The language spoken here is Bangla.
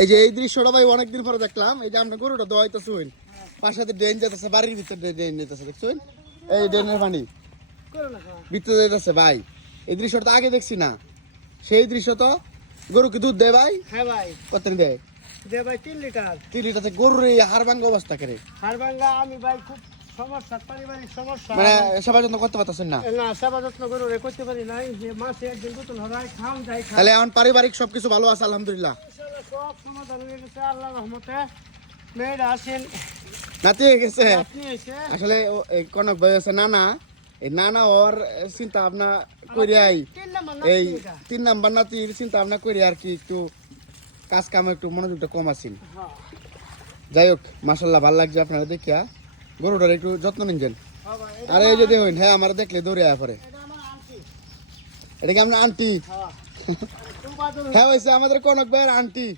এই যে এই দৃশ্যটা ভাই অনেকদিন পরে দেখলাম। এই যে আমরা গরুটা দোয়াইতেছে হইন, পাশে ড্রেন যেতেছে, বাড়ির ভিতরে ড্রেন যেতেছে, দেখছেন এই ড্রেনের পানি ভিতরে যেতেছে ভাই। এই দৃশ্যটা আগে দেখছি না, সেই দৃশ্য তো। গরু কি দুধ দেয় ভাই? হ্যাঁ ভাই, কত দেয়? দে ভাই 3 লিটার। 3 লিটার গরুর এই হাড় ভাঙ্গা অবস্থা করে, হাড়ভাঙ্গা আমি ভাই খুব সমস্যা, পারিবারিক সমস্যা। মানে সেবা যত্ন করতে পারতেছেন না। না, সেবা যত্ন করে করতে পারি নাই, যে মাসে একদিন বোতল হয় খাওয়া যায়। তাহলে এখন পারিবারিক সবকিছু ভালো আছে আলহামদুলিল্লাহ। ইনশাআল্লাহ সব সমাধান হয়ে গেছে আল্লাহর রহমতে। মেয়েরা আসেন, নাতি হয়ে গেছে আপনি এসে আসলে। কনক ভাই আছে নানা, এই নানা ওর চিন্তা ভাবনা করিয়াই 3 নাম্বার এই নাতি। 3 নাম্বার নাতির চিন্তা ভাবনা করি আর কি, একটু কাজ কাম একটু মনোযোগটা কম আছে। হ্যাঁ যাই হোক মাশাল্লাহ ভালো লাগছে আপনারা দেখিয়া। গরুটার একটু যত্ন নিনছেন। হ্যাঁ ভাই, আর এই যদি হইন, হ্যাঁ আমার দেখলে দৌড়ে আয়া পরে। এটা আমার আন্টি। এটা কি আপনার আন্টি? হ্যাঁ খুব আদর। হ্যাঁ হয়েছে আমাদের কনক ভাইয়ের আন্টি।